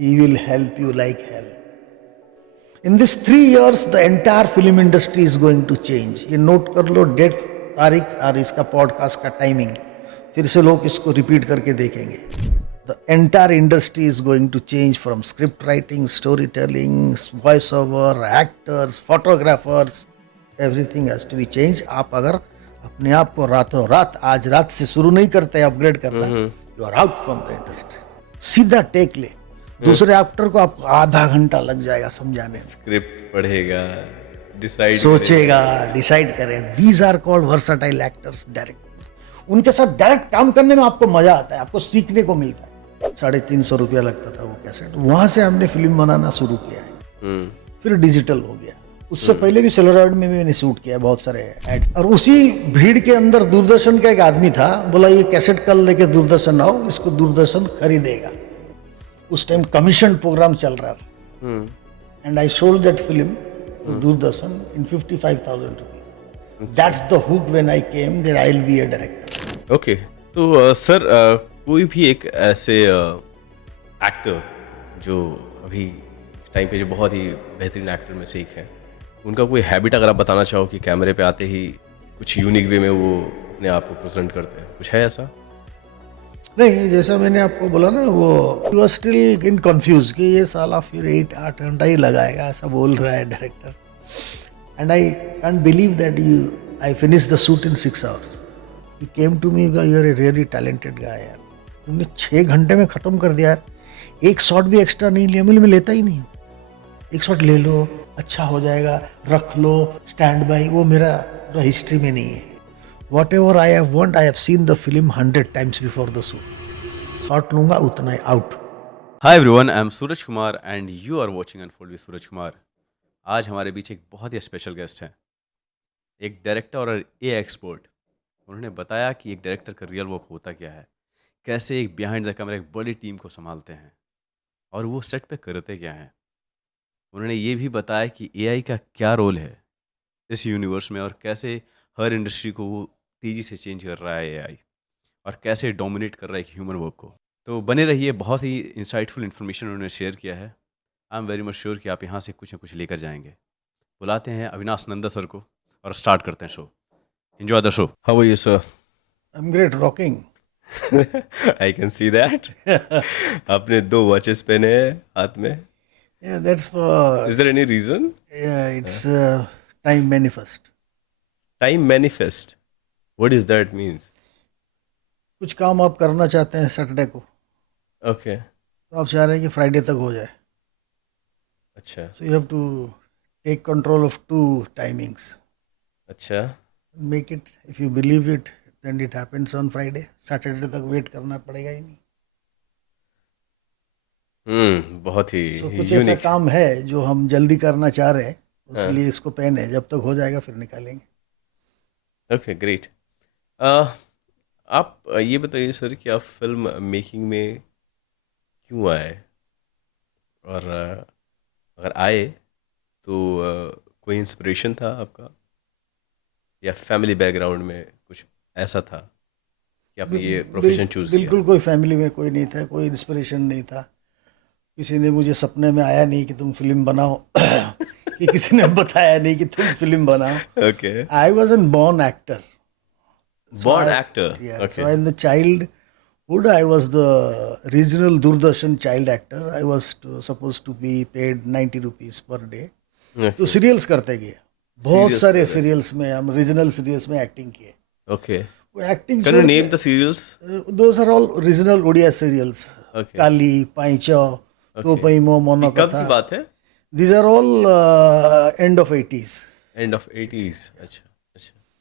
He will help you like hell. In this 3 years, the entire film industry is going to change. ये note कर लो date, तारीख और इसका podcast का टाइमिंग. फिर से लोग इसको रिपीट करके देखेंगे. The entire industry is going to change from script writing, storytelling, voiceover, actors, photographers. Everything has to be changed. आप अगर अपने आप को रातों रात आज रात से शुरू नहीं करते अपग्रेड करना, you are out from the industry. सीधा टेक ले. दूसरे एक्टर को आपको आधा घंटा लग जाएगा समझाने में. स्क्रिप्ट पढ़ेगा, डिसाइड सोचेगा, डिसाइड करें. These are called versatile actors, director. उनके साथ डायरेक्ट काम करने में आपको मजा आता है, आपको सीखने को मिलता है. 350 रुपया लगता था वो कैसेट. वहां से हमने फिल्म बनाना शुरू किया है. फिर डिजिटल हो गया. उससे पहले भी सेलुलॉइड में भी मैंने शूट किया है बहुत सारे एड्स. और उसी भीड़ के अंदर दूरदर्शन का एक आदमी था, बोला ये कैसेट कल लेके दूरदर्शन आओ, इसको दूरदर्शन खरीदेगा. उस टाइम कमीशन प्रोग्राम चल रहा था. And I sold that film Doordarshan in 55,000 rupees. That's the hook when I came that I will be a director. Okay. तो सर कोई भी एक ऐसे एक्टर जो अभी टाइम पे जो बहुत ही बेहतरीन एक्टर में से एक है, उनका कोई हैबिट अगर आप बताना चाहो कि कैमरे पे आते ही कुछ यूनिक वे में वो अपने आप को प्रेजेंट करते हैं, कुछ है ऐसा? नहीं, जैसा मैंने आपको बोला ना, वो वाज स्टिल इन कंफ्यूज कि ये साला फिर 8-8 घंटा ही लगाएगा, ऐसा बोल रहा है director. And I can't believe that I finish the shoot in 6 hours. He came to me, you are a really talented guy यार, तुमने 6 घंटे में ख़त्म कर दिया यार. एक शॉट भी एक्स्ट्रा नहीं लिया. मैं लेता ही नहीं. एक शॉट ले लो, अच्छा हो जाएगा, रख लो स्टैंड बाई. वो मेरा हिस्ट्री में नहीं है. Whatever I have want, I have seen the film 100 times before the shoot. Shot लूंगा उतना ही out. Hi everyone, I am Suraj Kumar and you are watching unfold with Suraj Kumar. आज हमारे बीच एक बहुत ही स्पेशल गेस्ट हैं, एक डायरेक्टर और ए एक्सपर्ट. उन्होंने बताया कि एक डायरेक्टर का रियल वर्क होता क्या है, कैसे एक बिहाइंड द कैमरा एक बड़ी टीम को संभालते हैं और वो सेट पे करते क्या हैं. उन्होंने ये भी बताया कि एआई का क्या रोल है इस यूनिवर्स में और कैसे हर इंडस्ट्री को वो तेज़ी से चेंज कर रहा है एआई, और कैसे डोमिनेट कर रहा है एक ह्यूमन वर्क को. तो बने रहिए, बहुत ही इंसाइटफुल इन्फॉर्मेशन उन्होंने शेयर किया है. I am very much sure कि आप यहाँ से कुछ ना कुछ लेकर जाएंगे. बुलाते हैं अविनाश नंदा सर को और स्टार्ट करते हैं show. Enjoy the show. How are you sir? I am great, rocking. I can see that. आपने 2 वॉचेस पहने हैं हाथ में. Yeah, that's for. Is there any reason? Yeah, it's time manifest. Time manifest. What does that means? कुछ काम आप करना चाहते हैं सैटरडे को, Okay. तो आप चाह रहे हैं कि फ्राइडे तक हो जाए. अच्छा. So you have to take control of 2 timings. अच्छा. Make it, if you believe it, then it happens on Friday. Saturday तक वेट करना पड़ेगा ही नहीं. बहुत ही So कुछ ऐसा यूनिक. काम है जो हम जल्दी करना चाह रहे हैं, इसलिए इसको पहने. जब तक हो जाएगा फिर निकालेंगे. Okay, great. आप ये बताइए सर कि आप फिल्म मेकिंग में क्यों आए, और अगर आए तो कोई इंस्पिरेशन था आपका, या फैमिली बैकग्राउंड में कुछ ऐसा था कि आपने ये प्रोफेशन चूज किया? बिल्कुल कोई फैमिली में कोई नहीं था, कोई इंस्पिरेशन नहीं था. किसी ने मुझे सपने में आया नहीं कि तुम फिल्म बनाओ. कि किसी ने बताया नहीं कि तुम फिल्म बनाओ. Okay. I was an born actor. Born actor. Yeah, Okay. so in the childhood, I was the regional Doordarshan child actor. I was supposed to be paid 90 rupees per day. Okay. तो serials करते गए, बहुत Serials सारे कर रहे. Serials में हम regional serials में एक्टिंग किए. Okay. वो acting Can you name the serials? Those are all regional Odia serials. Okay. Kali, पाइचो, तो पैमो, कब मोनोकथा. की बात है? These are all end of 80s. End of 80s. अच्छा.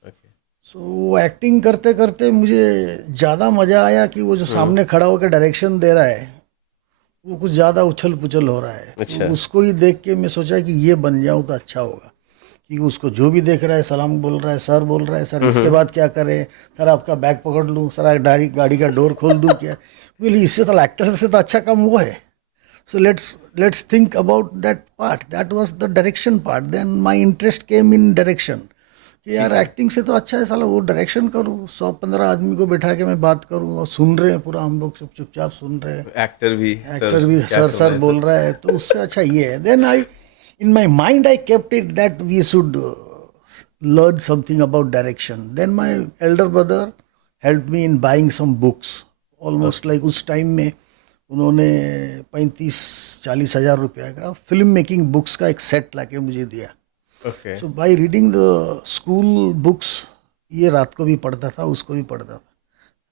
Okay. सो एक्टिंग करते करते मुझे ज़्यादा मज़ा आया कि वो जो सामने खड़ा होकर डायरेक्शन दे रहा है, वो कुछ ज़्यादा उछल पुछल हो रहा है. अच्छा. तो उसको ही देख के मैं सोचा कि ये बन जाऊँ तो अच्छा होगा. कि उसको जो भी देख रहा है सलाम बोल रहा है, सर बोल रहा है, सर इसके बाद क्या करें, सर आपका बैग पकड़ लूँ, सर गाड़ी का डोर खोल दूँ क्या. बोली इससे तो एक्टर से तो अच्छा काम वो है. So let's think about that part. That was the direction part. Then my interest came in direction. कि यार एक्टिंग से तो अच्छा है साला वो डायरेक्शन करूँ, 115 आदमी को बैठा के मैं बात करूँ और सुन रहे हैं पूरा, हम लोग सब चुपचाप सुन रहे हैं, एक्टर भी एक्टर भी क्या सर करना सर है बोल रहा है, तो उससे अच्छा ये है. Then I in my mind I kept it that we should learn something about direction. Then my elder brother helped me in buying some books. Almost like उस टाइम में उन्होंने 35-40 हज़ार रुपया का फिल्म मेकिंग बुक्स का एक set लाके मुझे दिया. Okay. So by reading the school books, ये रात को भी पढ़ता था, उसको भी पढ़ता था.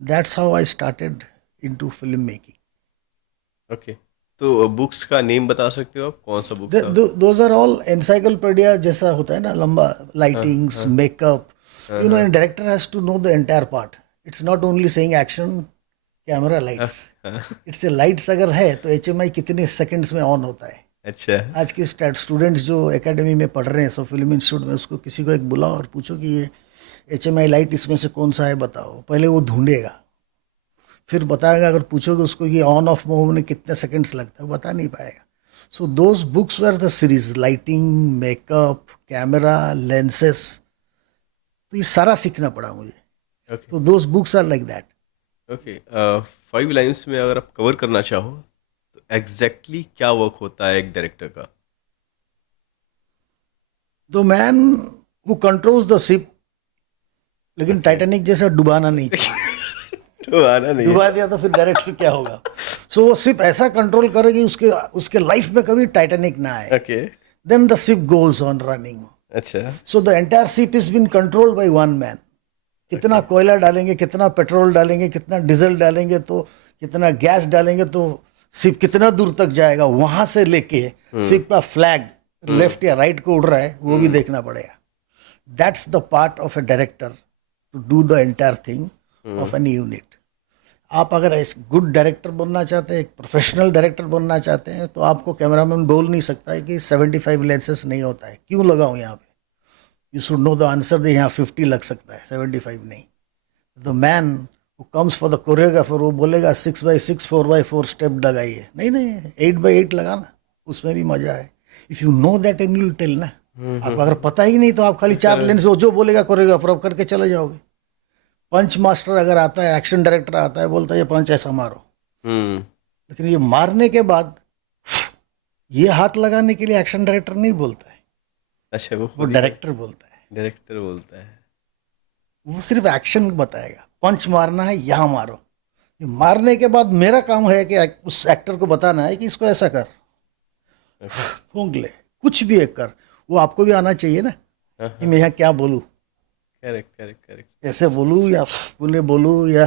That's how I started into film making. Okay. तो बुक्स का नेम बता सकते हो आप, कौन सा बुक था? दोज आर ऑल एनसाइक्लोपीडिया जैसा होता है ना, लंबा, lightings, makeup, you know, and director has to know the entire part. It's not only saying action, camera, lights. It's a lights अगर है तो HMI कितने सेकंड्स में ऑन होता है. अच्छा. आज के स्टूडेंट्स जो एकेडमी में पढ़ रहे हैं, सो फिल्म इंस्टीट्यूट में, उसको किसी को एक बुलाओ और पूछो कि ये HMI लाइट इसमें से कौन सा है बताओ, पहले वो ढूंढेगा, फिर बताएगा. अगर पूछोगे उसको ये ऑन ऑफ मूव में कितने सेकंड्स लगता है, बता नहीं पाएगा. So those books were the series, lighting, makeup, camera, lenses. तो ये सारा सीखना पड़ा मुझे. ओके. तो those books are like that. Okay. 5 lines में अगर आप कवर करना चाहो तो एग्जैक्टली क्या वर्क होता है एक डायरेक्टर का? The man who controls the ship, लेकिन टाइटैनिक जैसा डुबाना नहीं चाहिए. तो आना नहीं. डुबा दिया तो फिर डायरेक्टर क्या होगा. सो वो शिप ऐसा कंट्रोल करेगी उसके लाइफ में कभी टाइटैनिक ना आए. Okay. Then the ship goes on running. अच्छा. So the entire ship is been controlled by one man. कितना कोयला डालेंगे, कितना पेट्रोल डालेंगे, कितना डीजल डालेंगे, तो कितना गैस डालेंगे, तो शिप कितना दूर तक जाएगा, वहां से लेके शिप का फ्लैग लेफ्ट या राइट को उड़ रहा है वो भी देखना पड़ेगा. That's the part of a director to do the entire thing of an unit. आप अगर गुड डायरेक्टर बनना चाहते हैं, एक प्रोफेशनल डायरेक्टर बनना चाहते हैं, तो आपको कैमरामैन बोल नहीं सकता है कि 75 लेंसेस नहीं होता है, क्यों लगाऊं यहाँ पे. You should know the answer they, यहाँ 50 लग सकता है, 75 नहीं. The man who comes for the choreographer, वो बोलेगा 6x6 4x4 स्टेप लगाइए. नहीं 8x8 लगाना, उसमें भी मजा है. If you know that and you tell ना. आपको अगर पता ही नहीं तो आप खाली 4 लेंस जो बोलेगा कोरियोग्राफर आप करके चले जाओगे. पंच मास्टर अगर आता है, एक्शन डायरेक्टर आता है, बोलता है ये पंच ऐसा मारो, लेकिन ये मारने के बाद ये हाथ लगाने के लिए एक्शन डायरेक्टर नहीं बोलता है. अच्छा. वो डायरेक्टर बोलता है. डायरेक्टर बोलता है. वो सिर्फ एक्शन बताएगा, पंच मारना है यहाँ मारो. ये मारने के बाद मेरा काम है कि उस एक्टर को बताना है कि इसको ऐसा कर, फूंक ले, कुछ भी एक कर. वो आपको भी आना चाहिए ना कि मैं यहाँ क्या बोलूँ. करेक्ट. ऐसे बोलूँ या पुणे बोलूँ या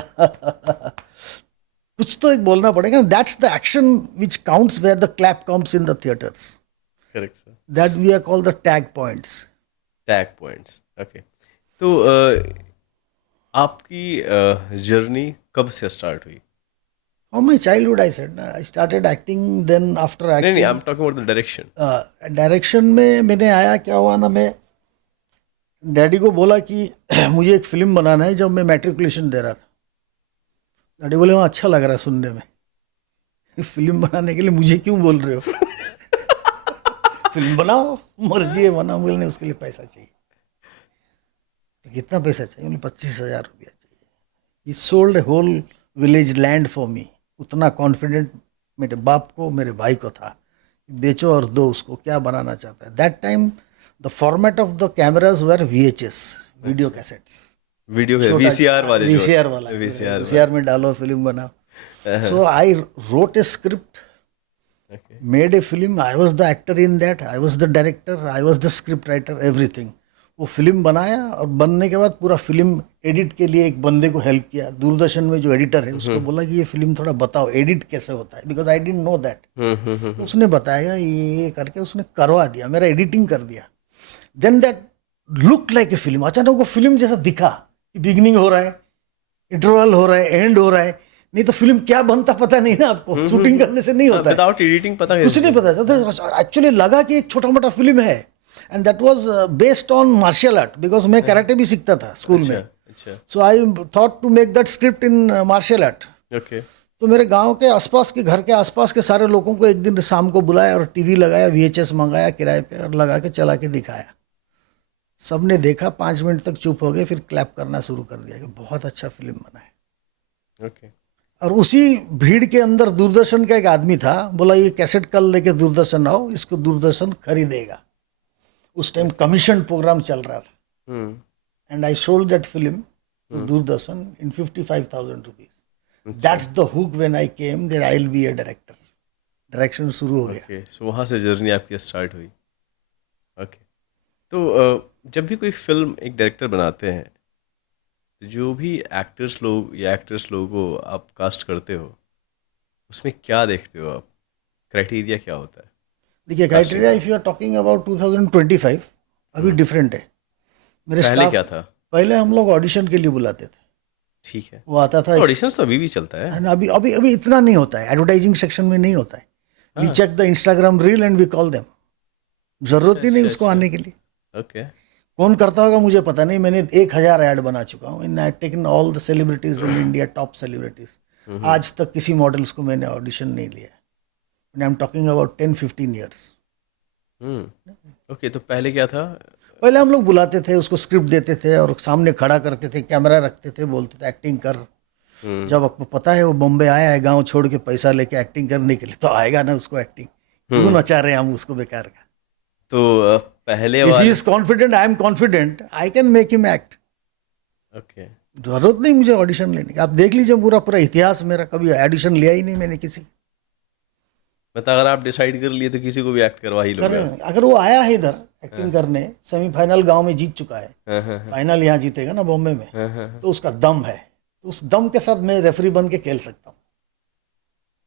कुछ तो एक बोलना पड़ेगा. That's the action which counts where the clap comes in the theatres. Correct sir. That we are called the tag points. Tag points. Okay. तो आपकी जर्नी कब से स्टार्ट हुई? From my childhood, I said, I started acting. Then after acting, नहीं, I'm talking about the direction. Direction में मैंने आया, क्या हुआ ना, मैं डैडी को बोला कि मुझे एक फिल्म बनाना है. जब मैं मैट्रिकुलेशन दे रहा था, डैडी बोले वहाँ अच्छा लग रहा है सुनने में, फिल्म बनाने के लिए मुझे क्यों बोल रहे हो. फिल्म बनाओ, मर्जी है बनाओ. बोलने उसके लिए पैसा चाहिए. कितना पैसा चाहिए? बोले 25,000 रुपया चाहिए. He sold a whole village land for me. उतना कॉन्फिडेंट मेरे बाप को, मेरे भाई को था, बेचो और दो उसको, क्या बनाना चाहता है. That time the format of the cameras were VHS, video cassettes. Video VCR वाले, VCR वाला, VCR में डालो, फिल्म बनाओ. So I wrote a script, made a film. I was the actor in that, I was the director, I was the script writer, everything. वो film बनाया और बनने के बाद पूरा फिल्म एडिट के लिए एक बंदे को हेल्प किया. दूरदर्शन में जो एडिटर है उसको बोला कि ये फिल्म थोड़ा बताओ एडिट कैसे होता है, because I didn't know that. तो उसने बताया, ये करके उसने करवा दिया, मेरा एडिटिंग कर दिया. Then that look like a film. अचानक वो फिल्म जैसा दिखा कि बिगिनिंग हो रहा है, इंटरवल हो रहा है, एंड हो रहा है. नहीं तो फिल्म क्या बनता पता नहीं ना आपको, शूटिंग करने से नहीं होता है, विदाउट एडिटिंग पता कुछ नहीं पता. तो एक्चुअली लगा कि एक छोटा मोटा फिल्म है. And that was based on martial art, because मैं कराटे भी सीखता था स्कूल में. So I thought to make that script in martial art. तो मेरे गांव के आसपास के, घर के आसपास के सारे लोगों को एक दिन शाम को बुलाया और टीवी लगाया, VHS मंगाया किराए पे और लगा के चला के दिखाया. सबने देखा, 5 मिनट तक चुप हो गए, फिर क्लैप करना शुरू कर दिया कि बहुत अच्छा फिल्म बना है। ओके। और उसी भीड़ के अंदर दूरदर्शन का एक आदमी था, बोला ये कैसेट कल लेके दूरदर्शन आओ, इसको दूरदर्शन खरीदेगा। उस टाइम कमीशन प्रोग्राम चल रहा था, hmm. And I sold that film to Doordarshan in 55,000 rupees. That's the hook when I came that I will be a director. Direction शुरू हो गया। ओके, सो वहाँ से जर्नी आपकी स्टार्ट हुई। ओके। तो जब भी कोई फिल्म एक डायरेक्टर बनाते हैं, तो जो भी एक्टर्स लोग या एक्ट्रेस लोगों को आप कास्ट करते हो, उसमें क्या देखते हो आप? क्राइटेरिया क्या होता है? देखिए, criteria if you are talking about 2025, अभी डिफरेंट है। मेरे पहले स्टाफ, क्या था? पहले हम लोग ऑडिशन के लिए बुलाते थे, ठीक है। वो आता था। ऑडिशंस तो अभी भी चलता है। and अभी अभी अभी इतना नहीं होता है, एडवर्टाइजिंग सेक्शन में नहीं होता है। वी हाँ। Check the Instagram reel and we call them. जरूरत ही नहीं अच्छा, उसको अच्छा। आने के लिए। ओके। कौन करता होगा मुझे पता नहीं, मैंने 1,000 ऐड बना चुका हूँ। In I taken all the celebrities in India, top celebrities. आज तक किसी मॉडल्स को मैंने ऑडिशन नहीं लिया। I am talking about 10-15 years. Okay, तो पहले क्या था? पहले हम लोग बुलाते थे, उसको स्क्रिप्ट देते थे और सामने खड़ा करते थे, कैमरा रखते थे, बोलते थे एक्टिंग कर। जब आपको पता है वो बॉम्बे आया है गांव छोड़ के पैसा लेके एक्टिंग करने के लिए, तो आएगा ना उसको एक्टिंग। क्यों नचा रहे हैं हम उसको बेकार का? तो पहले इफ ही वाले। Is confident, I am confident, I can make him act. Okay. जरूरत नहीं मुझे ऑडिशन लेने की। आप देख लीजिए पूरा पूरा इतिहास मेरा, कभी ऑडिशन लिया ही नहीं मैंने किसी। मतलब अगर आप डिसाइड कर लिए तो किसी को भी एक्ट करवा ही लोगे आप। करें, अगर वो आया है इधर एक्टिंग करने, सेमीफाइनल गांव में जीत चुका है, हाँ, हाँ, फाइनल यहाँ जीतेगा ना बॉम्बे में, हाँ, हाँ, हाँ। तो उसका दम है। तो उस दम के साथ मैं रेफरी बन के खेल सकता हूँ।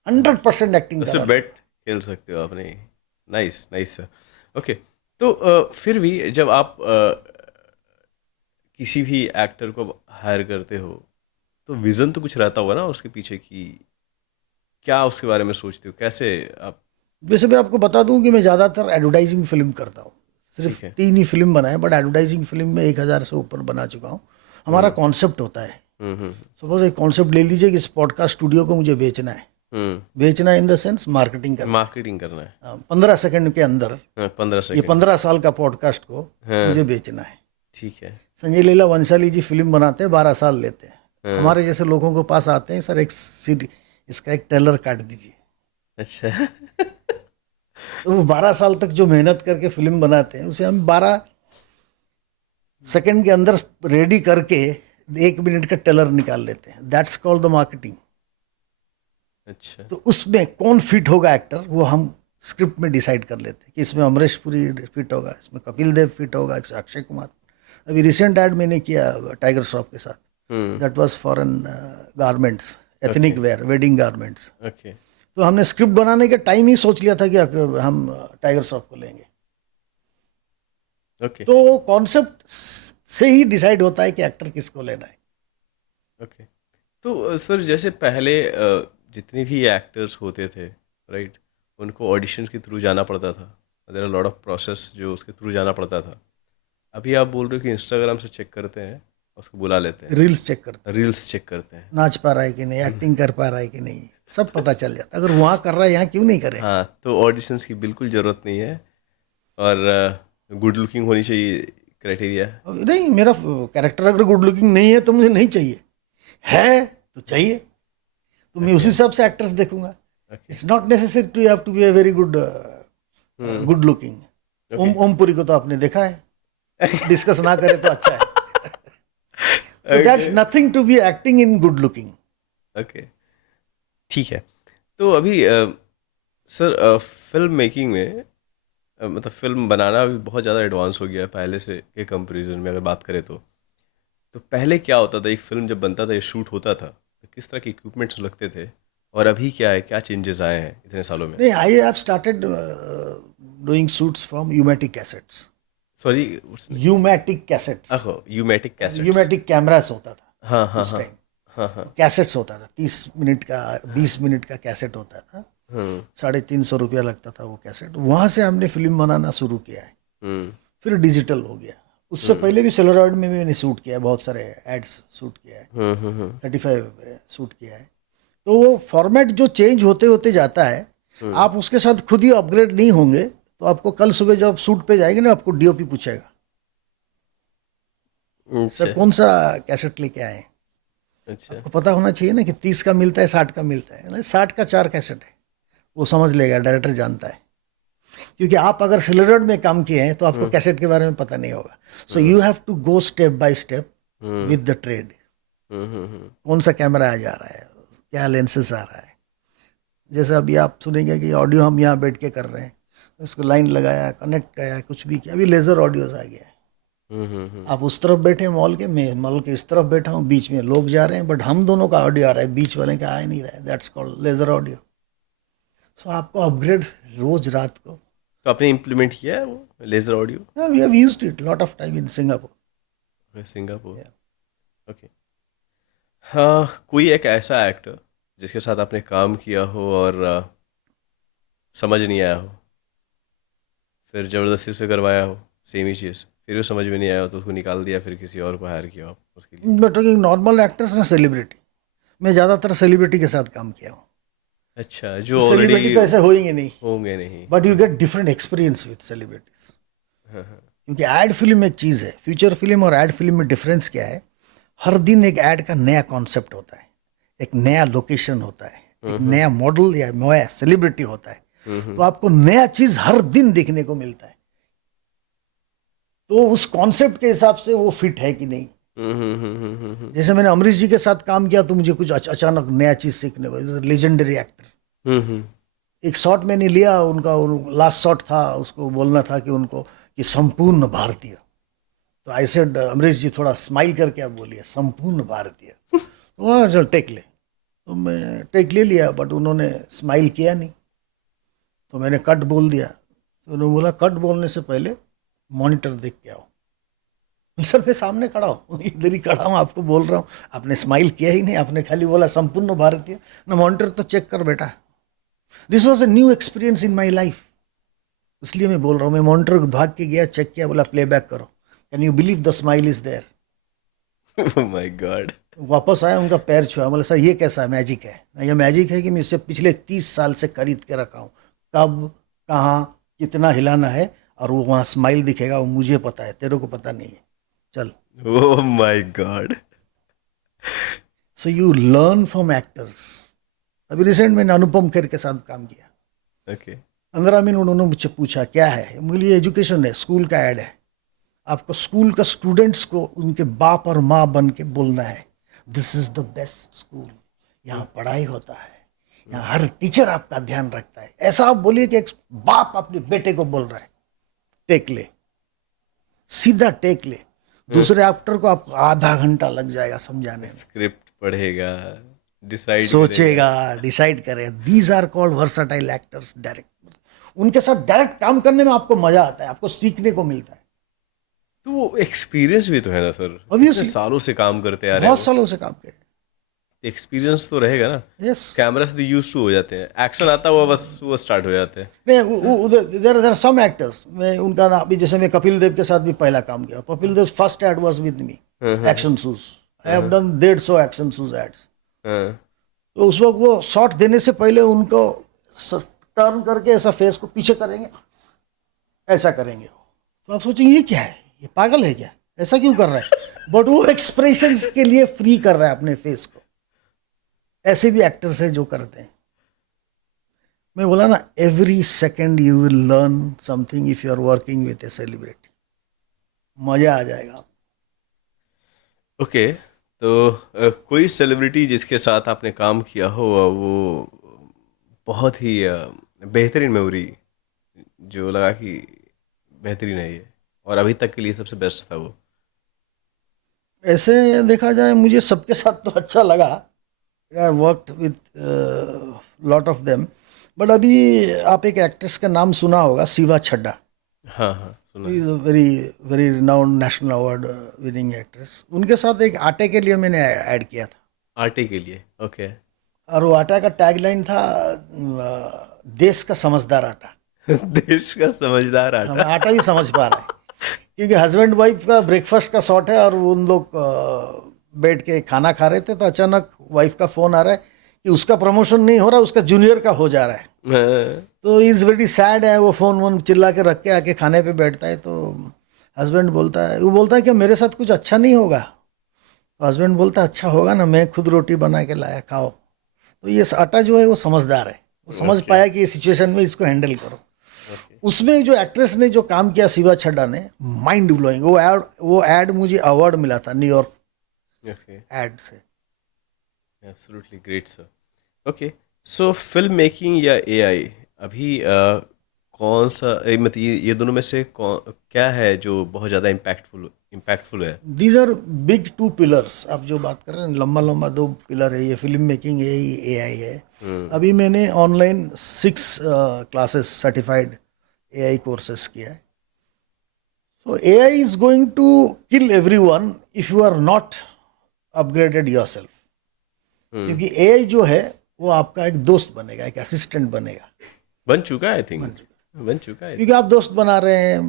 100% एक्टिंग तो सिर्फ करा। बेट खेल सकते हो आपने। Nice, nice sir. ओके। तो फिर भी जब आप किसी भी एक्टर को हायर करते हो, तो विजन तो कुछ रहता होगा ना उसके पीछे की? क्या उसके बारे में सोचते हो? कैसे आप? वैसे मैं आपको बता दूं कि मैं ज़्यादातर एडवर्टाइजिंग फिल्म करता हूँ। सिर्फ ठीक है। 3 ही फिल्म बनाए, बट एडवर्टाइजिंग फिल्म में 1,000 से ऊपर बना चुका हूँ। हमारा कॉन्सेप्ट होता है, हम्म। सपोज एक कॉन्सेप्ट ले लीजिए कि इस पॉडकास्ट स्टूडियो को मुझे बेचना है। बेचना इन द सेंस मार्केटिंग करना। मार्केटिंग करना है। 15 सेकंड के अंदर 15 ये सेकंड। 15 साल का पॉडकास्ट को हाँ। मुझे बेचना है। ठीक है। संजय लीला भंसाली जी फिल्म बनाते हैं, 12 साल लेते हैं। हाँ। हमारे जैसे लोगों के पास आते हैं, सर एक सीडी, इसका एक ट्रेलर काट दीजिए। अच्छा। तो वो 12 साल तक जो मेहनत करके फिल्म बनाते हैं, उसे हम 12 सेकंड के अंदर रेडी करके 1 मिनट का ट्रेलर निकाल लेते हैं। That's called the marketing. अच्छा। तो उसमें कौन फिट होगा एक्टर, वो हम स्क्रिप्ट में डिसाइड कर लेते हैं कि इसमें अमरीश पुरी फिट होगा, इसमें कपिल देव फिट होगा, इसमें अक्षय कुमार। अभी रिसेंट ऐड मैंने किया टाइगर श्रॉफ के साथ, that was foreign garments, ethnic wear, wedding garments. Okay. तो हमने स्क्रिप्ट बनाने के टाइम ही सोच लिया था कि हम टाइगर श्रॉफ को लेंगे। ओके। तो कॉन्सेप्ट से ही डिसाइड होता है कि एक्टर किसको लेना है। ओके। तो सर जैसे पहले जितने भी एक्टर्स होते थे, राइट, उनको ऑडिशन के थ्रू जाना पड़ता था। There are lot of process जो उसके थ्रू जाना पड़ता था। अभी आप बोल रहे हो कि इंस्टाग्राम से चेक करते हैं, उसको बुला लेते हैं, रील्स चेक करते रील्स चेक करते हैं। हैं, नाच पा रहा है कि नहीं, एक्टिंग कर पा रहा है कि नहीं, सब पता चल जाता है। अगर वहाँ कर रहा है, यहाँ क्यों नहीं करे? हाँ, तो ऑडिशंस की बिल्कुल ज़रूरत नहीं है। और गुड लुकिंग होनी चाहिए क्राइटेरिया। नहीं, मेरा कैरेक्टर अगर गुड लुकिंग नहीं है तो मुझे नहीं चाहिए, है तो चाहिए। तो मैं उस हिसाब से एक्टर्स देखूंगा। It's not necessary to have to be a very good good looking. Om Puri को तो आपने देखा है, डिस्कस ना करे तो अच्छा है। So that's nothing to be acting in good looking. Okay, ठीक है। तो अभी सर फिल्म मेकिंग में मतलब फिल्म बनाना अभी बहुत ज़्यादा एडवांस हो गया है पहले से के कंपैरिजन में अगर बात करें तो पहले क्या होता था? एक फिल्म जब बनता था, ये शूट होता था, तो किस तरह के इक्विपमेंट्स लगते थे, और अभी क्या है, क्या चेंजेस आए हैं इतने सालों में? नहीं, I have started doing shoots from umatic cassettes. Sorry, umatic cassettes, umatic cassettes. Umatic cameras होता था हाँ हाँ उस हाँ टाइम। हाँ हाँ। कैसेट्स होता था, 30 मिनट का, 20 मिनट का कैसेट होता था। 350 रुपया लगता था वो कैसेट। वहाँ से हमने फिल्म बनाना शुरू किया है। फिर डिजिटल हो गया। उससे पहले भी सेलुलॉइड में भी मैंने शूट किया है, बहुत सारे एड्स शूट किया है, 35 शूट किया है। तो वो फॉर्मेट जो चेंज होते होते जाता है, आप उसके साथ खुद ही अपग्रेड नहीं होंगे तो आपको कल सुबह जब आप शूट पे जाएंगे ना, आपको डीओपी पूछेगा अच्छा सर कौन सा कैसेट लेके आए हैं? अच्छा आपको पता होना चाहिए ना कि 30 का मिलता है, 60 का मिलता है, 60 का 4 कैसेट है, वो समझ लेगा, डायरेक्टर जानता है। क्योंकि आप अगर सेलुलॉइड में काम किए हैं तो आपको कैसेट के बारे में पता नहीं होगा। So you have to go step by step with the trade. कौन सा कैमरा आ जा रहा है, क्या लेंसेज आ रहा है। जैसे अभी आप सुनेंगे कि ऑडियो हम यहाँ बैठ के कर रहे हैं, इसको लाइन लगाया, कनेक्ट किया, कुछ भी किया, अभी लेज़र ऑडियोज आ गया है। आप उस तरफ बैठे हैं मॉल के, मैं मॉल के इस तरफ बैठा हूँ, बीच में लोग जा रहे हैं, बट हम दोनों का ऑडियो आ रहा है, बीच वाले का आ नहीं रहा है। That's called laser audio. So आपको अपग्रेड रोज रात को। तो आपने इम्प्लीमेंट किया है वो laser audio we have used it lot of time in Singapore. Singapore? Okay. हाँ, कोई एक ऐसा एक्टर जिसके साथ आपने काम किया हो और समझ नहीं आया हो, फिर ज़बरदस्ती उसे करवाया हो सेम ही चीज़, फिर वो समझ में नहीं आया हो तो उसको निकाल दिया, फिर किसी और को हायर किया आप उसके लिए? बट नॉर्मल एक्टर्स ना सेलिब्रिटी, मैं ज़्यादातर सेलिब्रिटी के साथ काम किया हूँ। अच्छा, जो सेलिब्रिटी ऑलरेडी तो ऐसे होएंगे नहीं, होंगे नहीं। But you get different experience with celebrities. क्योंकि एड फिल्म एक चीज़ है, फ्यूचर फिल्म और एड फिल्म में डिफरेंस क्या है? हर दिन एक एड का नया कॉन्सेप्ट होता है, एक नया लोकेशन होता है, एक नया मॉडल या नया सेलिब्रिटी होता है। तो आपको नया चीज़ हर दिन देखने को मिलता है। तो उस कॉन्सेप्ट के हिसाब से वो फिट है कि नहीं। जैसे मैंने अमरीश जी के साथ काम किया तो मुझे कुछ अचानक नया चीज़ सीखने को, लेजेंडरी एक्टर। एक शॉट मैंने लिया उनका, लास्ट शॉट था, उसको बोलना था कि उनको कि संपूर्ण भारतीय। तो आई सेड अमरीश जी थोड़ा स्माइल करके आप बोलिए संपूर्ण भारतीय। तो हाँ चल टेक ले, तो मैं टेक ले लिया, बट उन्होंने स्माइल किया नहीं, तो मैंने कट बोल दिया। तो उन्होंने बोला कट बोलने से पहले मॉनिटर देख के आओ। सर मैं सामने खड़ा हूँ, इधर ही खड़ा हूँ, आपको बोल रहा हूँ, आपने स्माइल किया ही नहीं, आपने खाली बोला संपूर्ण भारतीय ना, मॉनिटर तो चेक कर बेटा। This was a new experience in my life, इसलिए मैं बोल रहा हूँ। मैं मॉनिटर भाग के गया, चेक किया, बोला प्लेबैक करो, can you believe the smile is there. My god. वापस आया, उनका पैर छुआ, बोला सर ये कैसा मैजिक है? ये मैजिक है कि मैं इसे पिछले 30 साल से खरीद के रखा हूँ, कब कहाँ कितना हिलाना है, और वो वहाँ स्माइल दिखेगा, वो मुझे पता है, तेरे को पता नहीं है, चल। Oh my God. So you learn from actors. अभी रिसेंट मैंने अनुपम खेर के साथ काम किया। ओके। 15 मिनट उन्होंने मुझसे पूछा क्या है, मुझे ये एजुकेशन है, स्कूल का ऐड है, आपको स्कूल का स्टूडेंट्स को उनके बाप और माँ बन के बोलना है, this is the best school, यहाँ पढ़ाई होता है, यहाँ हर टीचर आपका ध्यान रखता है। ऐसा आप बोलिए कि एक बाप अपने बेटे को बोल रहा है, टेक ले, सीधा टेक ले। दूसरे एक्टर को आपको आधा घंटा लग जाएगा समझाने में, स्क्रिप्ट पढ़ेगा, डिसाइड सोचेगा, डिसाइड करे। These are called versatile actors, direct. उनके साथ डायरेक्ट काम करने में आपको मजा आता है, आपको सीखने को मिलता है। तो वो एक्सपीरियंस भी तो है ना सर, Obviously. इतने सालों से काम करते आ रहे बहुत हैं, सालों से काम किया। एक्सपीरियंस तो रहेगा ना। यस, कैमरा से तो यूज टू हो जाते हैं, एक्शन आता हुआ बस वो स्टार्ट हो जाते हैं। नहीं उधर देयर सम एक्टर्स, मैं उनका नाम अभी, जैसे मैं कपिल देव के साथ भी पहला काम किया। Kapil Dev first ad was with me, action shoes. I have done 150 action shoes ads. हाँ। तो उस वक्त वो शॉट देने से पहले उनको टर्न करके ऐसा फेस को पीछे करेंगे, ऐसा करेंगे। तो आप सोचेंगे ये क्या है, ये पागल है क्या, ऐसा क्यों कर रहा है? बट वो एक्सप्रेशंस के लिए फ्री कर रहा है अपने फेस को। ऐसे भी एक्टर्स हैं जो करते हैं। मैं बोला ना, every second you will learn something if you are working with a celebrity. मजा आ जाएगा। ओके। तो कोई सेलिब्रिटी जिसके साथ आपने काम किया हो, वो बहुत ही बेहतरीन मेमोरी, जो लगा कि बेहतरीन है ये और अभी तक के लिए सबसे बेस्ट था वो? ऐसे देखा जाए मुझे सबके साथ तो अच्छा लगा, I worked with lot of them. But अभी आप एक एक्ट्रेस का नाम सुना होगा, शिवा छड्डा। हाँ हाँ, सुना है। Is a very very renowned national award winning actress. उनके साथ एक आटे के लिए मैंने ऐड किया था। आटे के लिए? ओके। और वो आटा का टैगलाइन था देश का समझदार आटा। देश का समझदार हम आटा। आटा भी समझ पा रहे हैं, क्योंकि हस्बैंड वाइफ का ब्रेकफास्ट का शॉट है और उन लोग बैठ के खाना खा रहे थे, तो अचानक वाइफ का फ़ोन आ रहा है कि उसका प्रमोशन नहीं हो रहा, उसका जूनियर का हो जा रहा है। हाँ, तो इज़ वेरी सैड है, वो फ़ोन वोन चिल्ला के रख के आके खाने पे बैठता है। तो हस्बैंड बोलता है, वो बोलता है कि मेरे साथ कुछ अच्छा नहीं होगा, तो हस्बैंड बोलता है अच्छा होगा ना, मैं खुद रोटी बना के लाया, खाओ। तो ये आटा जो है वो समझदार है, वो समझ ओके, पाया कि ये सिचुएशन में इसको हैंडल करो। ओके, उसमें जो एक्ट्रेस ने जो काम किया शिवा छड्डा ने, माइंड ब्लोइंग। वो एड मुझे अवार्ड मिला था न्यूयॉर्क ओके, एड से। Absolutely great sir. Okay, so film making या एआई अभी कौन सा मतलब ये दोनों में से क्या है जो बहुत ज़्यादा इम्पैक्टफुल है? These are big two pillars. आप जो बात कर रहे हैं, लंबा लंबा दो पिलर है, ये फिल्म मेकिंग है, ये एआई है। अभी मैंने online 6 classes certified AI courses किया है। So AI is going to kill everyone if you are not upgraded yourself. क्योंकि AI जो है वो आपका एक दोस्त बनेगा, एक असिस्टेंट बनेगा। बन चुका है, आई थिंक बन चुका है। क्योंकि आप दोस्त बना रहे हैं,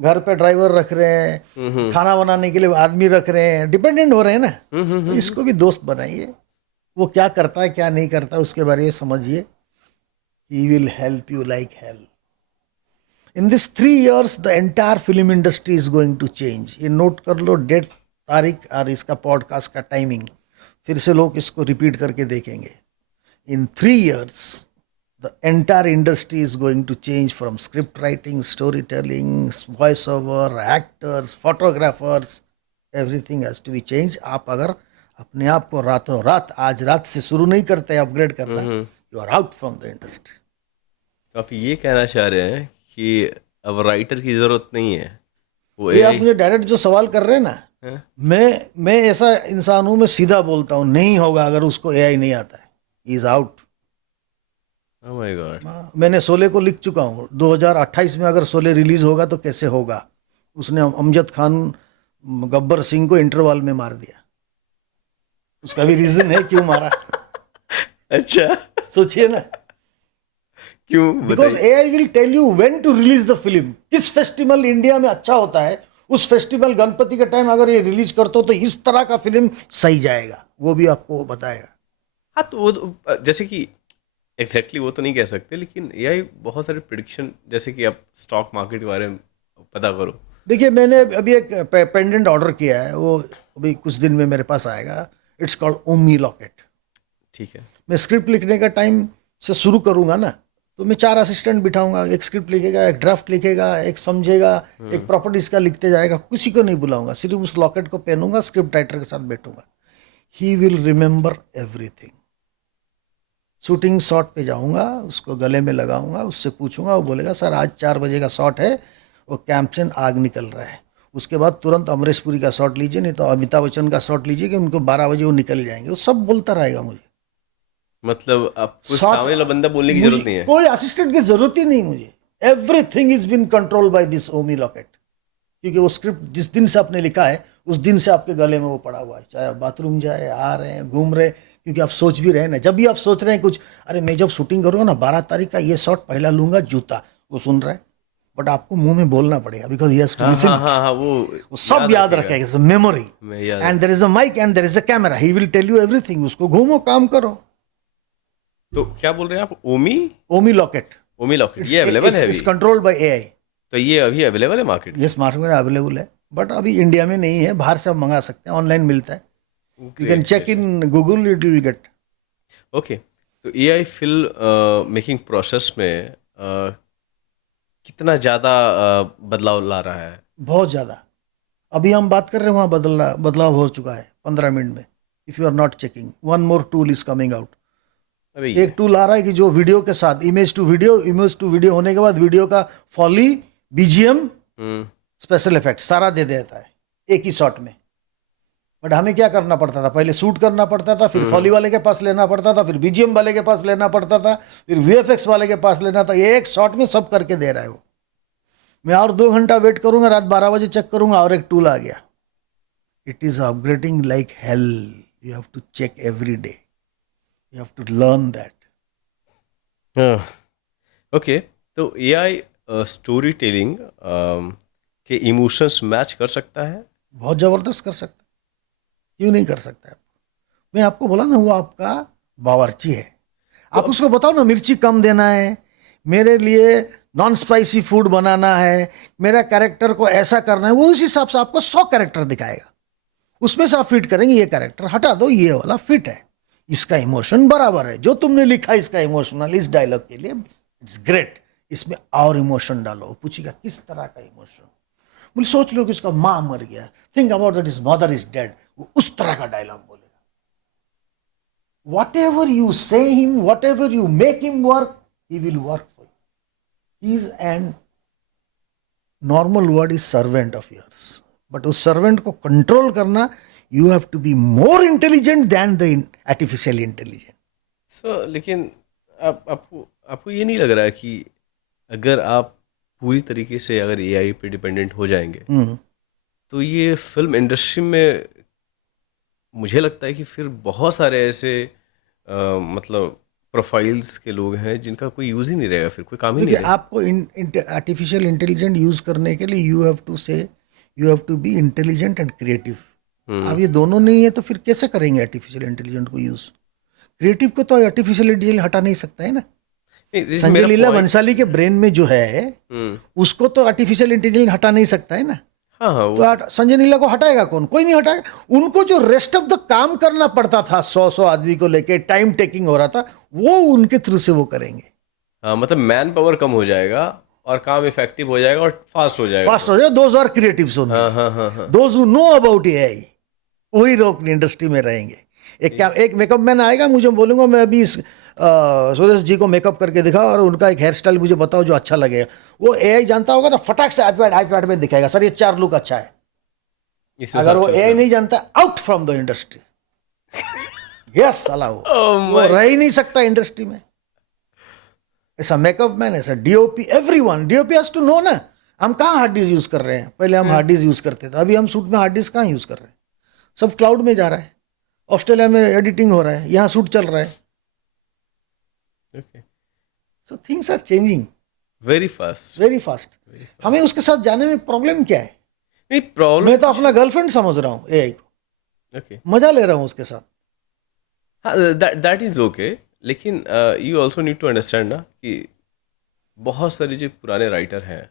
घर पे ड्राइवर रख रहे हैं, खाना बनाने के लिए आदमी रख रहे हैं, डिपेंडेंट हो रहे हैं ना। तो इसको भी दोस्त बनाइए, वो क्या करता है क्या नहीं करता उसके बारे में समझिए। He will help you like hell. In this 3 years the entire film industry is going to change. ये नोट कर लो डेट, तारीख और इसका पॉडकास्ट का टाइमिंग, फिर से लोग इसको रिपीट करके देखेंगे। इन 3 years the entire industry is going to change, from script writing, storytelling, voiceover, actors, photographers, everything has to be changed. आप अगर अपने आप को रातों रात आज रात से शुरू नहीं करते अपग्रेड करना, you are out from the industry. तो आप ये कहना चाह रहे हैं कि अब राइटर की ज़रूरत नहीं है, वो ये आप एआई? मुझे डायरेक्ट जो सवाल कर रहे हैं ना, मैं ऐसा इंसान हूं, मैं सीधा बोलता हूं, नहीं होगा अगर उसको एआई नहीं आता है, is out. Oh my God. मैंने शोले को लिख चुका हूँ, 2028 में अगर शोले रिलीज होगा तो कैसे होगा। उसने अमजद खान गब्बर सिंह को इंटरवल में मार दिया, उसका भी रीजन है क्यों मारा। अच्छा, सोचिए ना, क्यों बिकॉज बताइए? AI will tell you when to release the film. किस फेस्टिवल इंडिया में अच्छा होता है, उस फेस्टिवल गणपति के टाइम अगर ये रिलीज करते हो तो इस तरह का फिल्म सही जाएगा, वो भी आपको बताएगा। हाँ, तो वो जैसे कि एग्जैक्टली वो तो नहीं कह सकते, लेकिन एआई बहुत सारे प्रिडिक्शन, जैसे कि आप स्टॉक मार्केट के बारे में पता करो। देखिए, मैंने अभी एक पेंडेंट ऑर्डर किया है, वो अभी कुछ दिन में मेरे पास आएगा। It's called Omi locket. ठीक है। मैं स्क्रिप्ट लिखने का टाइम से शुरू करूंगा ना, तो मैं 4 असिस्टेंट बिठाऊंगा, एक स्क्रिप्ट लिखेगा, एक ड्राफ्ट लिखेगा, एक समझेगा, एक प्रॉपर्टीज का लिखते जाएगा, किसी को नहीं बुलाऊंगा, सिर्फ उस लॉकेट को पहनूंगा, स्क्रिप्ट राइटर के साथ बैठूंगा। He will remember everything. Shooting shot पे जाऊंगा, उसको गले में लगाऊंगा, उससे पूछूंगा, वो बोलेगा सर आज 4 बजे का शॉट है, वो कैंप से आग निकल रहा है। उसके बाद तुरंत अमरीश पुरी का शॉट लीजिए, नहीं तो अमिताभ बच्चन का शॉट लीजिए कि उनको 12 बजे वो निकल जाएंगे। वो सब बोलता रहेगा मुझे। मतलब आपको शॉट सामने वाला बंदा बोलने की मुझे जरूरत नहीं है? कोई असिस्टेंट की जरूरत ही नहीं मुझे। Everything is been control by this ओमी लॉकेट। क्योंकि वो स्क्रिप्ट जिस दिन से आपने लिखा है उस दिन से आपके गले में वो पड़ा हुआ है, चाहे आप बाथरूम जाए, आ रहे हैं, घूम रहे हैं। क्योंकि आप सोच भी रहे हैं ना, जब भी आप सोच रहे हैं कुछ, अरे मैं जब शूटिंग करूँगा ना 12 तारीख का ये शॉट पहला लूंगा, जूता, वो सुन रहा है, बट आपको मुंह में बोलना पड़ेगा, बिकॉज ही हैज टू हाँ लिसन। हाँ हाँ हाँ, वो सब याद रखेगा, मेमोरी। मैं याद and there is a mic and there is a camera, he will tell you everything. उसको घूमो, काम करो। तो क्या बोल रहे हैं आप? ओमी ओमी लॉकेट, ओमी लॉकेट ये अवेलेबल है अभी? It's controlled by AI. तो ये अभी अवेलेबल है मार्केट में? यस, मार्केट में अवेलेबल है, बट अभी इंडिया में नहीं है। बाहर से आप मंगा सकते हैं, ऑनलाइन मिलता है। You can check in Google, it will get. Okay, तो एआई फिल्म मेकिंग प्रोसेस में कितना ज़्यादा बदलाव ला रहा है? बहुत ज़्यादा। अभी हम बात कर रहे हैं, वहाँ बदलाव हो चुका है 15 मिनट में। If you are not checking, one more tool is coming out. अबे एक टूल आ रहा है कि जो वीडियो के साथ इमेज टू वीडियो होने के बाद वीडियो का फॉली, बीजीएम, स्पेशल इफेक्ट सारा दे देता है एक ही शॉट में। बट हमें क्या करना पड़ता था, पहले शूट करना पड़ता था, फिर फॉली वाले के पास लेना पड़ता था, फिर बीजीएम वाले के पास लेना पड़ता था, फिर वीएफएक्स वाले के पास लेना था। ये एक शॉट में सब करके दे रहा है वो। मैं और 2 घंटा वेट करूंगा, रात 12 बजे चेक करूंगा और एक टूल आ गया। It is upgrading like hell. You have to check every day, you have to learn that. Okay, तो एआई स्टोरी टेलिंग के इमोशंस मैच कर सकता है? बहुत जबरदस्त कर सकता है, क्यों नहीं कर सकता है। मैं आपको बोला ना, वो आपका बावर्ची है। आप उसको बताओ ना मिर्ची कम देना है, मेरे लिए नॉन स्पाइसी फूड बनाना है, मेरा कैरेक्टर को ऐसा करना है, वो उस हिसाब से आपको 100 कैरेक्टर दिखाएगा। उसमें से आप फिट करेंगे, ये कैरेक्टर हटा दो, ये वाला फिट है, इसका इमोशन बराबर है, जो तुमने लिखा इसका इमोशनल इस डायलॉग के लिए इट्स ग्रेट, इसमें और इमोशन डालो। पूछेगा किस तरह का इमोशन, बोले सोच लो कि उसका माँ मर गया, think about that, is mother is dead, वो उस तरह का डायलॉग बोलेगा। Whatever you say him, whatever you make him work, he will work for you. He is an normal word is servant of yours, but उस servant को control करना, you have to be more intelligent than the artificial intelligent. So लेकिन आपको ये नहीं लग रहा कि अगर आप पूरी तरीके से अगर एआई पे डिपेंडेंट हो जाएंगे तो ये फिल्म इंडस्ट्री में मुझे लगता है कि फिर बहुत सारे ऐसे मतलब प्रोफाइल्स के लोग हैं जिनका कोई यूज़ ही नहीं रहेगा, फिर कोई काम ही नहीं देखिए, आपको आर्टिफिशियल इंटेलिजेंट यूज करने के लिए you have to be intelligent and creative. अब ये दोनों नहीं है तो फिर कैसे करेंगे आर्टिफिशियल इंटेलिजेंट को यूज? क्रिएटिव को तो आर्टिफिशियल इंटेलिजेंट हटा नहीं सकता है ना। रहेगा। संजय लीला भंसाली के ब्रेन में जो है उसको तो आर्टिफिशियल इंटेलिजेंस हटा नहीं सकता है ना। हाँ हाँ वो तो संजय लीला को हटाएगा कौन? कोई नहीं हटाएगा। उनको जो रेस्ट ऑफ द काम करना पड़ता था 100 आदमी को लेके, टाइम टेकिंग हो रहा था, वो उनके थ्रू से वो करेंगे। हाँ मतलब मैन पावर कम हो जाएगा और काम इफेक्टिव हो जाएगा और फास्ट हो जाएगा। फास्ट हो जाएगा। दोज आर क्रिएटिव्स ओनली, हाँ हाँ हाँ हाँ those who know about AI, वही लोग इंडस्ट्री में रहेंगे। एक मेकअप मैन आएगा, मुझे बोलूंगा मैं अभी सुरेश जी को मेकअप करके दिखाओ और उनका एक हेयर स्टाइल मुझे बताओ जो अच्छा लगेगा। वो एआई जानता होगा ना, फटाक से आईपैड में दिखाएगा, सर ये 4 लुक अच्छा है। इस अगर वो हिसाब से एआई नहीं जानता, out from the industry. Yes साला, वो रह ही नहीं सकता इंडस्ट्री में। ऐसा मेकअप मैन, ऐसा DOP, everyone DOP has to know ना। हम कहाँ हार्ड डिस्क यूज कर रहे हैं? पहले हम हार्ड डिस्क यूज करते थे, अभी हम शूट में हार्ड डिस्क कहाँ यूज कर रहे हैं? सब क्लाउड में जा रहा है। ऑस्ट्रेलिया में एडिटिंग हो रहा है, यहाँ शूट चल रहा है। Okay so things are changing very fast. Very fast. हमें उसके साथ जाने में प्रॉब्लम क्या है? नहीं प्रॉब्लम मैं तो अपना गर्लफ्रेंड समझ रहा हूँ एआई को, ओके मजा ले रहा हूँ उसके साथ। हाँ दैट इज ओके, लेकिन you also need to understand ना कि बहुत सारे जो पुराने राइटर हैं,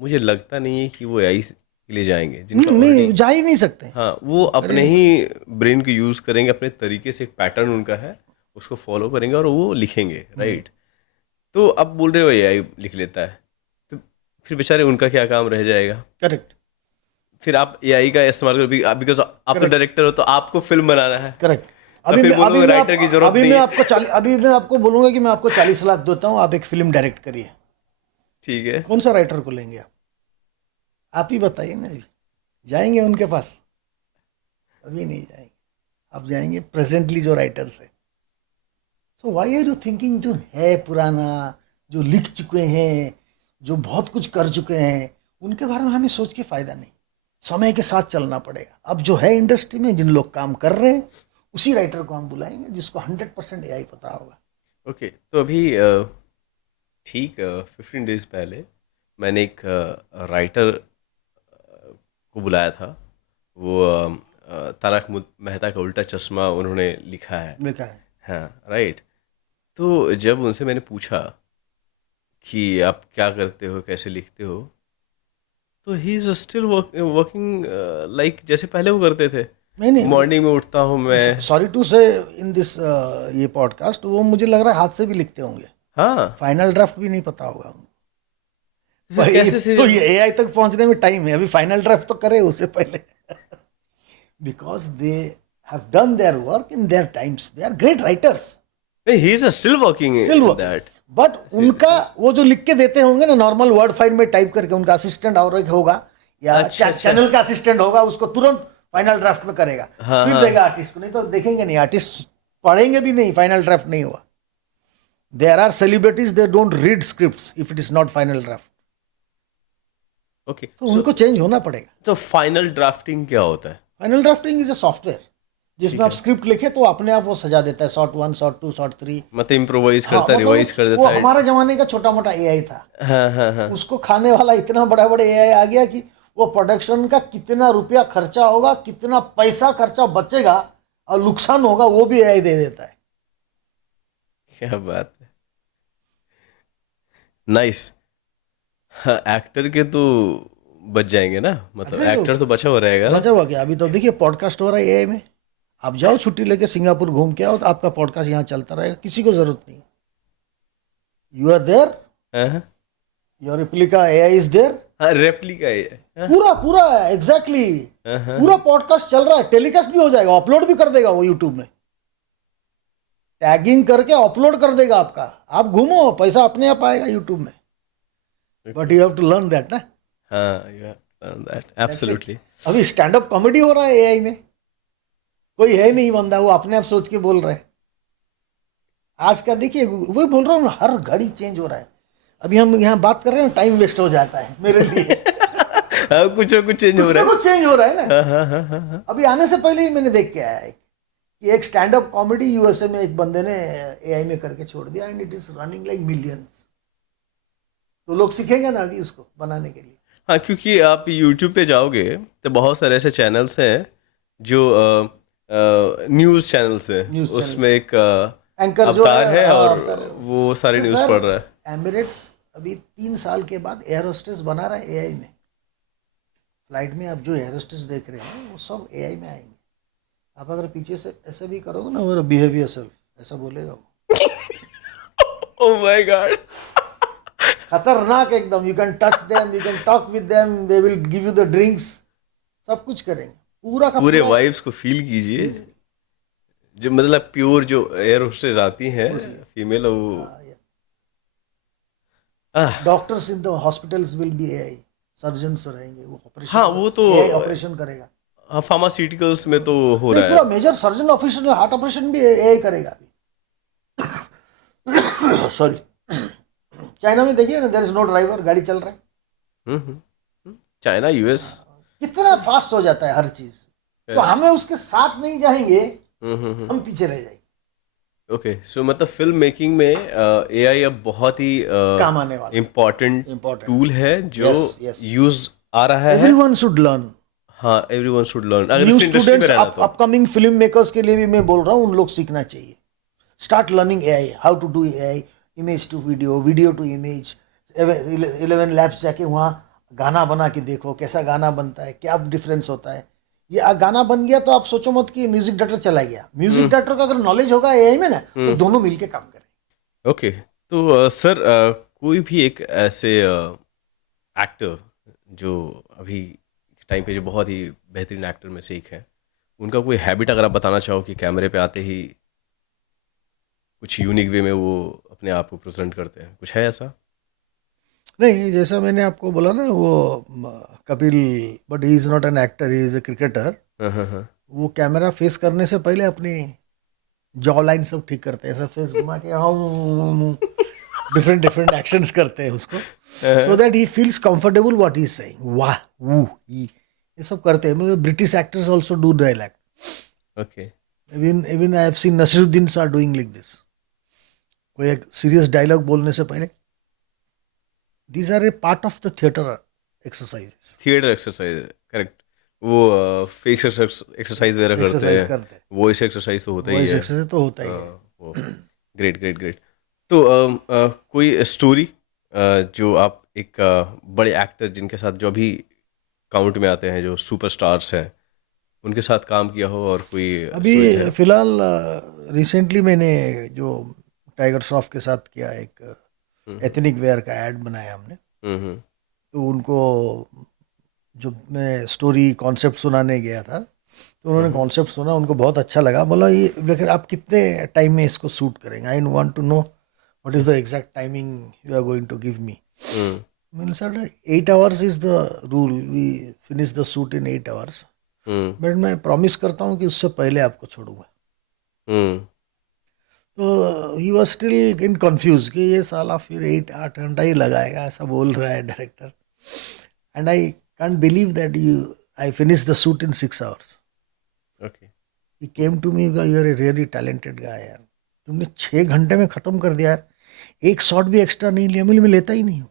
मुझे लगता नहीं है कि वो एआई के लिए जाएंगे जिनका नहीं, already- जा ही नहीं सकते। हाँ वो अपने ही ब्रेन को यूज़ करेंगे, अपने तरीके से, एक पैटर्न उनका है, उसको फॉलो करेंगे और वो लिखेंगे, राइट। तो अब बोल रहे हो एआई लिख लेता है, तो फिर बेचारे उनका क्या काम रह जाएगा? करेक्ट फिर आप एआई का इस्तेमाल करो बिकॉज आप तो डायरेक्टर हो, तो आपको फिल्म बनाना है। करेक्ट। तो फिर बोलोगे राइटर की जरूरत नहीं है। अभी मैं आपको बोलूंगा कि मैं आपको 40 लाख देता हूँ, आप एक फिल्म डायरेक्ट करिए। ठीक है, कौन सा राइटर को लेंगे आप ही बताइए ना। जाएंगे उनके पास? अभी नहीं जाएंगे। आप जाएंगे प्रेजेंटली जो राइटर्स है। So why are you thinking जो है पुराना, जो लिख चुके हैं, जो बहुत कुछ कर चुके हैं, उनके बारे में हमें सोच के फायदा नहीं। समय के साथ चलना पड़ेगा। अब जो है इंडस्ट्री में जिन लोग काम कर रहे हैं, उसी राइटर को हम बुलाएंगे जिसको 100% एआई पता होगा। ओके। तो अभी ठीक 15 डेज पहले मैंने एक राइटर को बुलाया था। वो तारक मेहता का उल्टा चश्मा उन्होंने लिखा है। लिखा है। हाँ राइट। तो जब उनसे मैंने पूछा कि आप क्या करते हो, कैसे लिखते हो, तो ही इज स्टिल वर्किंग लाइक जैसे पहले वो करते थे। नहीं, मॉर्निंग में उठता हूँ मैं। सॉरी टू से इन दिस ये पॉडकास्ट, वो मुझे लग रहा है हाथ से भी लिखते होंगे। हाँ फाइनल ड्राफ्ट भी नहीं पता होगा उनको। फिर कैसे तो ये एआई तक पहुंचने में टाइम है। अभी फाइनल ड्राफ्ट तो करे उससे पहले। Because they have done their work in their times. They are great writers. नहीं, he is still working Still in working. That. But उनका वो जो लिख के देते होंगे ना नॉर्मल वर्ड फाइल में टाइप करके, उनका असिस्टेंट और एक होगा या अच्छा। चैनल का असिस्टेंट होगा, उसको तुरंत फाइनल ड्राफ्ट में करेगा। हाँ, फिर हाँ। देगा आर्टिस्ट को। नहीं तो देखेंगे नहीं, आर्टिस्ट पढ़ेंगे भी नहीं, फाइनल ड्राफ्ट नहीं हुआ। There are celebrities, they don't read scripts if it is not final draft. Okay, तो उनको चेंज होना पड़ेगा। तो फाइनल ड्राफ्टिंग क्या होता है? Final drafting is a software जिसमें आप स्क्रिप्ट लिखे तो अपने आप वो सजा देता है। Shot 1, shot 2, shot 3। मतलब इम्प्रोवाइज करता है, मतलब रिवाइज कर वो देता है। हमारे जमाने का छोटा मोटा एआई था। हाँ हाँ हाँ। उसको खाने वाला इतना बड़ा बड़ा एआई आ गया कि वो प्रोडक्शन का कितना रुपया खर्चा होगा, कितना पैसा खर्चा बचेगा और नुकसान होगा, वो भी एआई दे देता है। क्या बात है, नाइस। हाँ, एक्टर के तो बच जाएंगे ना, मतलब अच्छा, एक्टर तो बचा हुआ रहेगा ना। बचा हुआ क्या? अभी तो देखिए पॉडकास्ट हो रहा है एआई में। आप जाओ छुट्टी लेके सिंगापुर घूम के आओ, तो आपका पॉडकास्ट यहाँ चलता रहेगा, किसी को जरूरत नहीं। यू आर देयर, हाँ हाँ your replica AI is there. हाँ, रेप्लिका है। हाँ पूरा पूरा एग्जैक्टली हाँ हाँ पूरा पॉडकास्ट चल रहा है, टेलीकास्ट भी हो जाएगा, अपलोड भी कर देगा वो यूट्यूब में, टैगिंग करके अपलोड कर देगा आपका। आप घूमो, पैसा अपने आप आएगा यूट्यूब में, but you have to learn that ना। हाँ, यू हैव दैट एब्सोल्युटली। अभी स्टैंड अप कॉमेडी हो रहा है एआई में, कोई है नहीं बंदा, वो अपने आप सोच के बोल रहे हैं। आज का देखिए, वही बोल रहा हूँ ना, हर घड़ी चेंज हो रहा है। अभी हम यहाँ बात कर रहे हैं, टाइम वेस्ट हो जाता है मेरे लिए। हाँ, कुछ ना कुछ चेंज हो कुछ रहा ना है। कुछ चेंज हो रहा है ना। हाँ हाँ हाँ हाँ हाँ। अभी आने से पहले ही मैंने देख के आया है कि एक स्टैंड अप कॉमेडी यूएसए में एक बंदे ने एआई में करके छोड़ दिया, and it is running like millions. तो लोग सीखेंगे ना अभी उसको बनाने के लिए। हाँ, क्योंकि आप यूट्यूब पे जाओगे तो बहुत सारे ऐसे चैनल्स हैं जो न्यूज़ चैनल्स हैं। News channels. उसमें एक एंकर जो अवतार है हाँ, और अवतार है। वो सारी न्यूज़ सर, पढ़ रहा है। एमिरेट्स अभी 3 साल के बाद एयर होस्टेस बना रहा है एआई में। फ्लाइट में आप जो एयर होस्टेस देख रहे हैं वो सब एआई में आएंगे। आप अगर पीछे से ऐसे भी करोगे ना, वो बिहेवियर सेल्फ ऐसा बोलेगा वो। Oh my God. खतरनाक एकदम। You can touch them, you can talk with them, they will give you the drinks, सब कुछ करेंगे। पूरा का पूरे पूरा वाइब्स को फील कीजिए। जो मतलब प्योर जो एयर होस्टेस आती हैं फीमेल, वो ah, doctors in the hospitals will be AI, surgeons रहेंगे, वो ऑपरेशन, हाँ वो तो एआई ऑपरेशन करेगा। फार्मास्यूटिकल्स में तो हो नहीं, रहा पूरा है। Major surgeon operation, heart operation भी एआई करेगा अभी। सॉरी। चाइना में देखिए ना, देयर इज नो ड्राइवर, गाड़ी चल रहा है। China, US. कितना फास्ट हो जाता है हर चीज। तो हमें उसके साथ नहीं जाएंगे, हम पीछे रह जाएंगे। ओके, सो मतलब फिल्म मेकिंग में एआई अब बहुत ही काम आने वाला इम्पोर्टेंट Important. टूल है जो Yes, yes. यूज आ रहा है। Everyone should learn. हाँ, एवरीवन शुड लर्न, अगर न्यू इस इंडस्ट्री में स्टूडेंट्स, रहना तो। अपकमिंग फिल्म मेकर्स के लिए भी मैं बोल रहा हूँ, उन लोग सीखना चाहिए। Start learning AI, how to do AI, image to video, video to image. 11 labs जाके वहाँ गाना बना के देखो, कैसा गाना बनता है, क्या डिफरेंस होता है। ये गाना बन गया तो आप सोचो मत कि म्यूजिक डायरेक्टर चला गया। म्यूजिक डायरेक्टर का अगर नॉलेज होगा एआई में ना, तो दोनों मिलके काम करें। ओके, तो सर, कोई भी एक ऐसे एक्टर जो अभी टाइम पे जो बहुत ही बेहतरीन एक्टर में से एक है, उनका कोई हैबिट अगर आप बताना चाहो कि कैमरे पे आते ही कुछ यूनिक वे में वो अपने आप को प्रेजेंट करते हैं, कुछ है ऐसा? नहीं, जैसा मैंने आपको बोला ना, वो Kapil, but he is not an actor, he is a cricketer. हाँ हाँ हाँ। वो कैमरा फेस करने से पहले अपनी जॉ लाइन सब ठीक करते हैं, ऐसा फेस घुमा के हाँ डिफरेंट डिफरेंट एक्शंस करते हैं उसको, so that he feels comfortable what he is saying. वाह वू ही, ये सब करते हैं। मतलब British actors also do dialogue. Okay. Even I have seen Naseeruddin sir doing like this. कोई एक सीरियस डायलॉग बोलने से पहले, these are a part of the theatre exercises. Theatre exercise, correct. वो फेस एक्सरसाइज वगैरह करते एक्सरसाइज हैं, करते हैं, वॉइस एक्सरसाइज तो होता ही वॉइस है। एक्सरसाइज तो होता ही है। वो ग्रेट ग्रेट ग्रेट। तो कोई स्टोरी जो आप एक बड़े एक्टर जिनके साथ जो अभी काउंट में आते हैं, जो सुपरस्टार्स हैं, उनके साथ काम किया हो, और कोई अभी stories है? फिलहाल रिसेंटली मैंने जो टाइगर श्रॉफ के साथ किया, एक एथनिक वेयर का एड बनाया हमने। हम्म। तो उनको जो मैं स्टोरी कॉन्सेप्ट सुनाने गया था, तो उन्होंने कॉन्सेप्ट सुना, उनको बहुत अच्छा लगा। बोला ये लेकिन आप कितने टाइम में इसको शूट करेंगे, I want to know what is the exact timing you are going to give me. मैंने sir 8 hours is the rule, we finish the shoot in 8 hours, but मैं प्रॉमिस करता हूँ कि उससे पहले आपको छोड़ूंगा। तो he was still in confuse कि ये साला फिर 8 घंटा ही लगाएगा, ऐसा बोल रहा है director. And I can't believe that I finish the shoot in 6 hours. Okay. He came to me, you are a really talented guy यार, तुमने 6 घंटे में ख़त्म कर दिया यार, एक शॉट भी एक्स्ट्रा नहीं लिया। मैं लेता ही नहीं हूँ,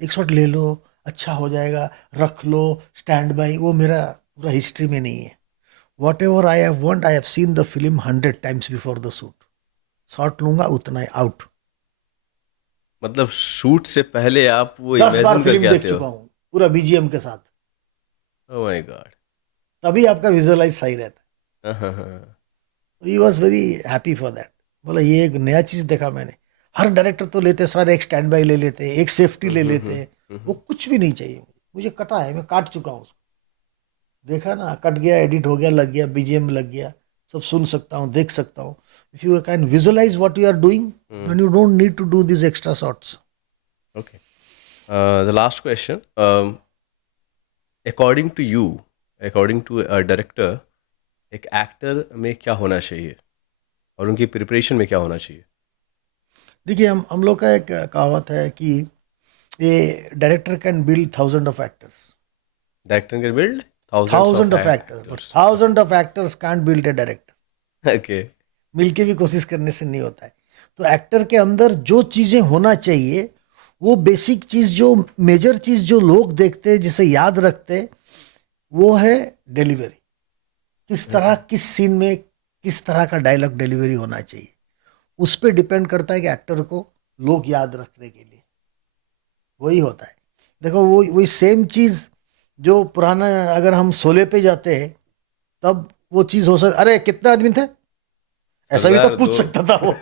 एक शॉट ले लो, अच्छा हो जाएगा, रख लो स्टैंड बाई, वो मेरा पूरा हिस्ट्री में नहीं है। Whatever I have want, I have seen the film 100 times before the shoot. Shot लूंगा उतना ही आउट। मतलब शूट से पहले आप वो 10 बार इमेजिन फिल्म करके देख आते चुका हो? हूँ पूरा बीजीएम के साथ, ओह माय गॉड। तभी आपका विजुअलाइज सही रहता हाँ हाँ हाँ। है। He was very happy for that. बोला ये एक नया चीज देखा मैंने। हर डायरेक्टर तो लेते सर, एक स्टैंड बाई ले लेते, एक सेफ्टी ले लेते, वो कुछ भी नहीं चाहिए मुझे। कटा है, मैं काट चुका हूँ उसको। देखा ना, कट गया, एडिट हो गया, लग गया, बीजीएम लग गया, सब सुन सकता हूँ, देख सकता हूँ। If you can visualise what you are doing, then you don't need to do this extra shots. Okay, the last question, according to you, according to a director, एक एक्टर में क्या होना चाहिए और उनकी प्रिपरेशन में क्या होना चाहिए? देखिए, हम लोग का एक कहावत है कि ये director can build thousand of actors, director can build thousands of thousand of actors, but actors. Thousand of actors can't build a director. Okay. मिलके भी कोशिश करने से नहीं होता है। तो एक्टर के अंदर जो चीजें होना चाहिए, वो बेसिक चीज, जो मेजर चीज जो लोग देखते हैं, जिसे याद रखते हैं, वो है डिलीवरी। किस तरह, किस सीन में किस तरह का डायलॉग डिलीवरी होना चाहिए, उस पर डिपेंड करता है कि एक्टर को लोग याद रखने के लिए वही होता है। देखो, वो वही सेम चीज जो पुराना, अगर हम शोले पे जाते हैं, तब वो चीज हो सकती, अरे कितने आदमी थे, ऐसा भी तो सरदार पूछ दो। सकता था वो।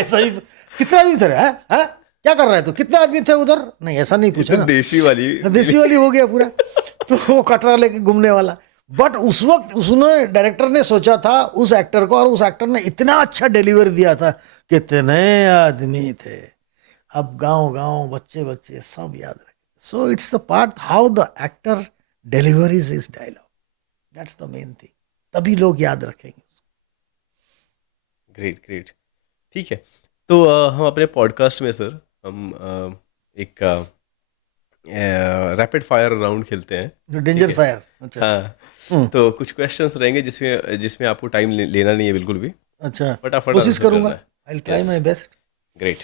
ऐसा ही, कितने आदमी थे रे, हैं? क्या कर रहे थे, कितने आदमी थे उधर, नहीं ऐसा नहीं ये पूछा तो ना। देशी वाली। देसी वाली हो गया पूरा। तो वो कटरा लेके घूमने वाला। बट उस वक्त उसने, डायरेक्टर ने सोचा था उस एक्टर को, और उस एक्टर ने इतना अच्छा डिलीवर दिया था, कितने आदमी थे। अब गांव गांव, बच्चे बच्चे सब याद रखे। So it's the part how the actor deliveries is dialogue, that's the main thing, तभी लोग याद रखेंगे। Great great. ठीक है, तो हम अपने पॉडकास्ट में सर, हम एक रैपिड फायर राउंड खेलते हैं। ठीक डेंजर है। फायर, अच्छा। हाँ, तो कुछ क्वेश्चंस रहेंगे जिसमें जिसमें आपको टाइम लेना नहीं है बिल्कुल भी। अच्छा, फटाफट कोशिश आंसर करूंगा, करना है। I will try yes. My best. Great.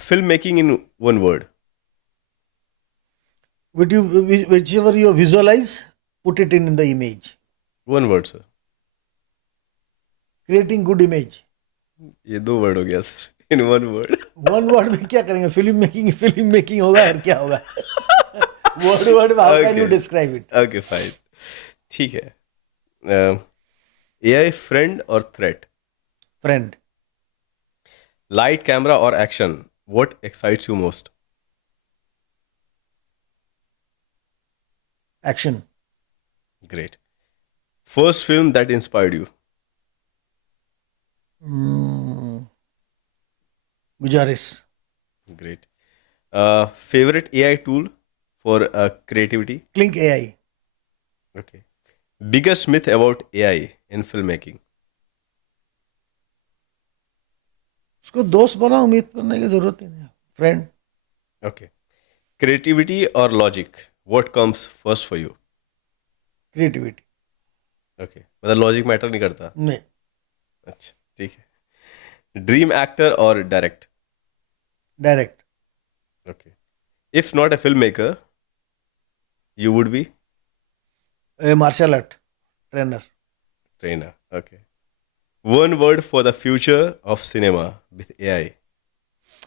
Film making in one word. Whichever you visualize, put it in the image. One word sir. Creating good image. ये दो वर्ड हो गया sir, in one word. One word में क्या करेंगे, film making होगा और क्या होगा। वर्ड में how can you okay describe it. Okay fine. ठीक है। एआई फ्रेंड और थ्रेट? फ्रेंड। लाइट, कैमरा और action, what excites you most? Action. Great. First film that inspired you? Guzaarish. Great. Favourite AI tool for creativity? Kling AI. Okay. Biggest myth about AI in filmmaking? उसको दोस्त बना, उम्मीद करने की जरूरत ही नहीं। Friend. Okay. Creativity or logic? What comes first for you? Creativity. Okay. मतलब लॉजिक मैटर नहीं करता? नहीं। अच्छा, ठीक है। ड्रीम एक्टर और direct? Direct. Okay. If not a filmmaker, you would be martial art trainer. trainer. Okay. One word for the future of cinema with AI.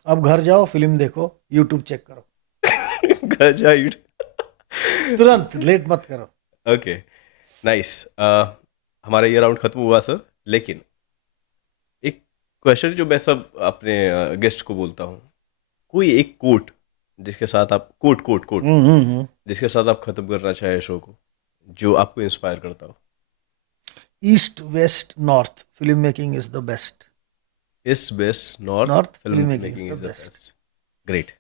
अब घर जाओ, फिल्म देखो, यूट्यूब चेक करो, गजा you. तुरंत, लेट मत करो। Okay, nice. हमारा ये राउंड खत्म हुआ सर, लेकिन एक क्वेश्चन जो मैं सब अपने गेस्ट को बोलता हूँ, कोई एक कोट जिसके साथ आप कोट कोट कोट जिसके साथ आप खत्म करना चाहे शो को, जो आपको इंस्पायर करता हो। East west north, film making is the best. East west north, North, film filmmaking is making the is the best. Best. Great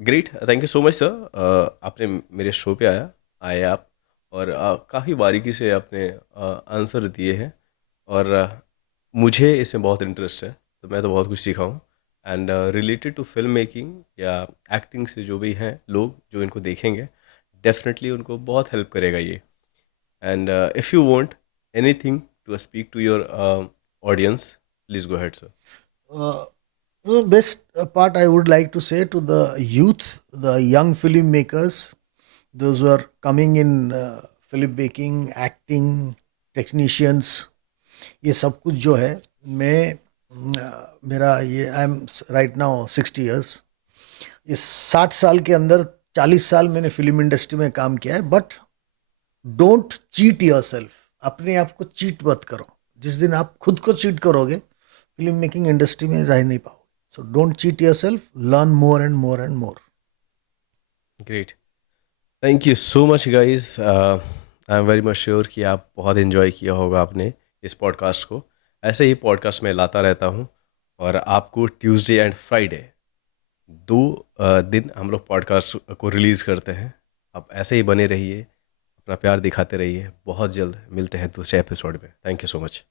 great, thank you so much sir. आपने मेरे शो पे आए आप, और काफ़ी बारीकी से आपने आंसर दिए हैं, और मुझे इसमें बहुत इंटरेस्ट है, तो मैं तो बहुत कुछ सीखा हूँ। And related to film making या एक्टिंग से जो भी हैं लोग जो इनको देखेंगे, डेफिनेटली उनको बहुत हेल्प करेगा ये। And if you want anything to speak to your audience, please go ahead sir. The best part I would like to say to the youth, the young filmmakers, those who are coming in filmmaking, acting, technicians, ये सब कुछ जो है, मैं मेरा ये I am right now 60 years, इस 60 साल के अंदर 40 साल मैंने फिल्म इंडस्ट्री में काम किया है, बट डोंट चीट योरसेल्फ, अपने आप को चीट मत करो। जिस दिन आप खुद को चीट करोगे फिल्म मेकिंग इंडस्ट्री में रह नहीं पाओगे। So don't cheat yourself, learn more and more and more. Great, thank you so much guys. I am very much sure कि आप बहुत इन्जॉय किया होगा आपने इस पॉडकास्ट को। ऐसे ही पॉडकास्ट मैं लाता रहता हूँ और आपको ट्यूसडे एंड फ्राइडे 2 दिन हम लोग पॉडकास्ट को रिलीज़ करते हैं। आप ऐसे ही बने रहिए, अपना प्यार दिखाते रहिए। बहुत जल्द मिलते हैं दूसरे एपिसोड में। Thank you so much.